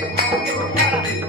から。